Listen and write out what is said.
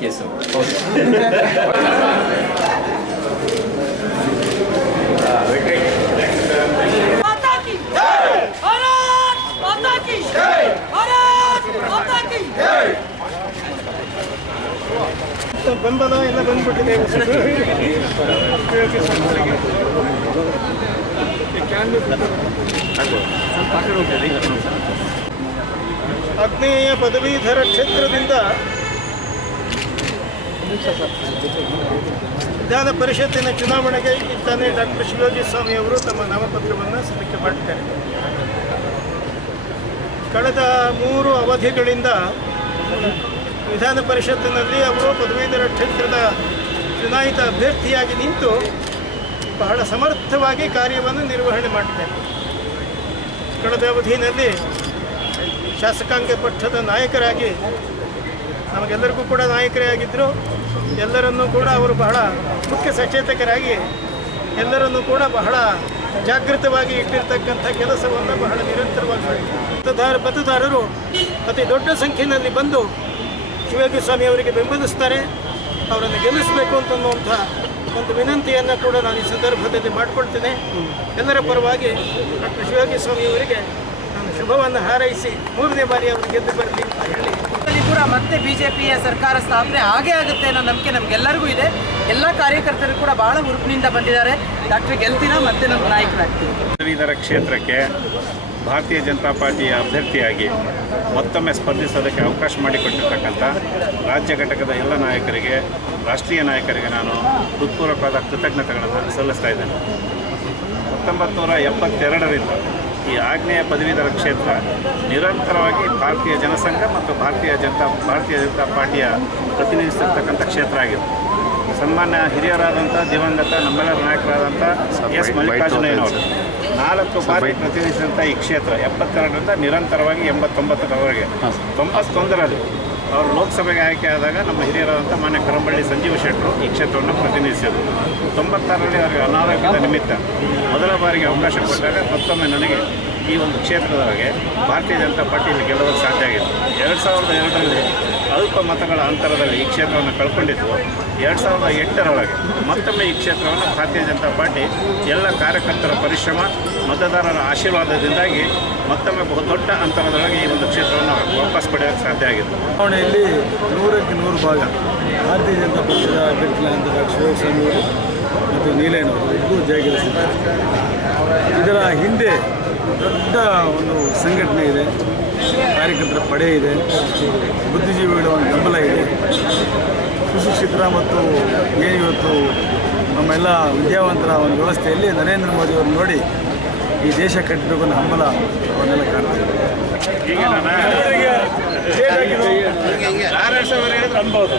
Case ಬೆಂಬಲ ಎಲ್ಲ ಬಂದ್ಬಿಟ್ಟಿದೆ. ಆಗ್ನೇಯ ಪದವೀಧರ ಕ್ಷೇತ್ರದಿಂದ ವಿಧಾನ ಪರಿಷತ್ತಿನ ಚುನಾವಣೆಗೆ ತಾನೇ ಡಾಕ್ಟರ್ ಶಿವಾಜಿ ಸ್ವಾಮಿ ಅವರು ತಮ್ಮ ನಾಮಪತ್ರವನ್ನು ಸಲ್ಲಿಕೆ ಮಾಡಿದ್ದಾರೆ. ಕಳೆದ 3 ಅವಧಿಗಳಿಂದ ವಿಧಾನ ಪರಿಷತ್ತಿನಲ್ಲಿ ಅವರು ಪದವೀಧರ ಕ್ಷೇತ್ರದ ಚುನಾಯಿತ ಅಭ್ಯರ್ಥಿಯಾಗಿ ನಿಂತು ಬಹಳ ಸಮರ್ಥವಾಗಿ ಕಾರ್ಯವನ್ನು ನಿರ್ವಹಣೆ ಮಾಡಿದ್ದಾರೆ. ಕಳೆದ ಅವಧಿಯಲ್ಲಿ ಶಾಸಕಾಂಗ ಪಕ್ಷದ ನಾಯಕರಾಗಿ ನಮಗೆಲ್ಲರಿಗೂ ಕೂಡ ನಾಯಕರೇ ಆಗಿದ್ದರು. ಎಲ್ಲರನ್ನೂ ಕೂಡ ಅವರು ಬಹಳ ಮುಖ್ಯ ಸಚೇತಕರಾಗಿ ಎಲ್ಲರನ್ನೂ ಕೂಡ ಬಹಳ ಜಾಗೃತವಾಗಿ ಇಟ್ಟಿರ್ತಕ್ಕಂಥ ಕೆಲಸವನ್ನು ಬಹಳ ನಿರಂತರವಾಗಿ ಮಾಡಿದ್ದಾರೆ. ಮತದಾರರು ಅತಿ ದೊಡ್ಡ ಸಂಖ್ಯೆಯಲ್ಲಿ ಬಂದು ಶಿವಾಜಿ ಸ್ವಾಮಿ ಅವರಿಗೆ ಬೆಂಬಲಿಸ್ತಾರೆ. ಅವರನ್ನು ಗೆಲ್ಲಿಸಬೇಕು ಅಂತನ್ನುವಂಥ ಒಂದು ವಿನಂತಿಯನ್ನು ಕೂಡ ನಾನು ಈ ಸಂದರ್ಭದಲ್ಲಿ ಮಾಡಿಕೊಳ್ತೇನೆ. ಎಲ್ಲರ ಪರವಾಗಿ ಡಾಕ್ಟರ್ ಶಿವಾಜಿ ಸ್ವಾಮಿ ಅವರಿಗೆ ನಾನು ಶುಭವನ್ನು ಹಾರೈಸಿ 3ನೇ ಬಾರಿ ಅವರು ಗೆದ್ದು ಬರಲಿ ಅಂತ ಹೇಳಿ ಕೂಡ ಮತ್ತೆ ಬಿಜೆಪಿಯ ಸರ್ಕಾರ ಸ್ಥಾಪನೆ ಆಗೇ ಆಗುತ್ತೆ ಅನ್ನೋ ನಂಬಿಕೆ ನಮಗೆಲ್ಲರಿಗೂ ಇದೆ. ಎಲ್ಲ ಕಾರ್ಯಕರ್ತರು ಕೂಡ ಬಹಳ ಹುರುಪಿನಿಂದ ಬಂದಿದ್ದಾರೆ. ಡಾಕ್ಟರ್ ಗೆಲ್ತಿನ ಮತ್ತೆ ನಮ್ಮ ನಾಯಕರಾಗ್ತೀವಿ. ಪದವೀಧರ ಕ್ಷೇತ್ರಕ್ಕೆ ಭಾರತೀಯ ಜನತಾ ಪಾರ್ಟಿಯ ಅಭ್ಯರ್ಥಿಯಾಗಿ ಮತ್ತೊಮ್ಮೆ ಸ್ಪರ್ಧಿಸೋದಕ್ಕೆ ಅವಕಾಶ ಮಾಡಿಕೊಟ್ಟಿರ್ತಕ್ಕಂಥ ರಾಜ್ಯ ಘಟಕದ ಎಲ್ಲ ನಾಯಕರಿಗೆ, ರಾಷ್ಟ್ರೀಯ ನಾಯಕರಿಗೆ ನಾನು ಹೃತ್ಪೂರ್ವಕವಾದ ಕೃತಜ್ಞತೆಗಳನ್ನು ಸಲ್ಲಿಸ್ತಾ ಇದ್ದೇನೆ. 1972ರಿಂದ ಈ ಆಗ್ನೇಯ ಪದವೀಧರ ಕ್ಷೇತ್ರ ನಿರಂತರವಾಗಿ ಭಾರತೀಯ ಜನಸಂಘ ಮತ್ತು ಭಾರತೀಯ ಜನತಾ ಪಾರ್ಟಿಯ ಪ್ರತಿನಿಧಿಸಿರ್ತಕ್ಕಂಥ ಕ್ಷೇತ್ರ ಆಗಿದೆ. ಸನ್ಮಾನ್ಯ ಹಿರಿಯರಾದಂಥ ದಿವಂಗತ ನಮ್ಮೆಲ್ಲರ ನಾಯಕರಾದಂಥ ಎಸ್ ಮಲ್ಲಿಕಾರ್ಜುನಯ್ಯನವರು 4 ಬಾರಿ ಪ್ರತಿನಿಧಿಸಿದಂಥ ಈ ಕ್ಷೇತ್ರ 72ರಿಂದ ನಿರಂತರವಾಗಿ 89ರವರೆಗೆ 91ರಲ್ಲಿ ಅವರು ಲೋಕಸಭೆಗೆ ಆಯ್ಕೆ ಆದಾಗ ನಮ್ಮ ಹಿರಿಯರಾದಂಥ ಮಾನ್ಯ ಕರಂಬಳ್ಳಿ ಸಂಜೀವ ಶೆಟ್ಟರು ಈ ಕ್ಷೇತ್ರವನ್ನು ಪ್ರತಿನಿಧಿಸಿದರು. 96ರಲ್ಲಿ ಅವರಿಗೆ ಅನಾರೋಗ್ಯದ ನಿಮಿತ್ತ ಮೊದಲ ಬಾರಿಗೆ ಅವಕಾಶ ಕೊಟ್ಟಾಗ ಮತ್ತೊಮ್ಮೆ ನನಗೆ ಈ ಒಂದು ಕ್ಷೇತ್ರದೊಳಗೆ ಭಾರತೀಯ ಜನತಾ ಪಾರ್ಟಿಯಲ್ಲಿ ಗೆಲ್ಲೋದಕ್ಕೆ ಸಾಧ್ಯ ಆಗಿತ್ತು. 2002ರಲ್ಲಿ ಅಲ್ಪ ಮತಗಳ ಅಂತರದಲ್ಲಿ ಈ ಕ್ಷೇತ್ರವನ್ನು ಕಳ್ಕೊಂಡಿದ್ದು 2008ರೊಳಗೆ ಮತ್ತೊಮ್ಮೆ ಈ ಕ್ಷೇತ್ರವನ್ನು ಭಾರತೀಯ ಜನತಾ ಪಾರ್ಟಿ ಎಲ್ಲ ಕಾರ್ಯಕರ್ತರ ಪರಿಶ್ರಮ, ಮತದಾರರ ಆಶೀರ್ವಾದದಿಂದಾಗಿ ಮತ್ತೊಮ್ಮೆ ಬಹುದೊಡ್ಡ ಅಂತರದೊಳಗೆ ಈ ಒಂದು ಕ್ಷೇತ್ರವನ್ನು ವಾಪಸ್ ಪಡೆಯೋಕ್ಕೆ ಸಾಧ್ಯ ಆಗಿದೆ. ಚುನಾವಣೆಯಲ್ಲಿ 100ಕ್ಕೆ 100 ಭಾಗ ಭಾರತೀಯ ಜನತಾ ಪಕ್ಷದ ಅಭ್ಯರ್ಥಿಗಳಾದ ಡಾಕ್ಟರ್ ಶಿವಸ್ವಾಮಿ ಅವರು ಮತ್ತು ನೀಲೇನವರು ಇಬ್ಬರು ಜಯಗಳಿಸಿದ್ದಾರೆ. ಇದರ ಹಿಂದೆ ದೊಡ್ಡ ಒಂದು ಸಂಘಟನೆ ಇದೆ, ಕಾರ್ಯಕರ್ತರ ಪಡೆ ಇದೆ, ಬುದ್ಧಿಜೀವಿಗಳ ಒಂದು ಬೆಂಬಲ ಇದೆ. ಸುಶಿಕ್ಷಿತರ ಮತ್ತು ಏನಿವತ್ತು ನಮ್ಮೆಲ್ಲ ವಿದ್ಯಾವಂತರ ಒಂದು ವ್ಯವಸ್ಥೆಯಲ್ಲಿ ನರೇಂದ್ರ ಮೋದಿ ಅವರು ನೋಡಿ ಈ ದೇಶ ಕಟ್ಟಬೇಕು ಅನ್ನೋ ಹಂಬಲ ಅವನ್ನೆಲ್ಲ ಕಾಣ್ತಾರೆ. ಈಗ ಅನ್ಬೋದು.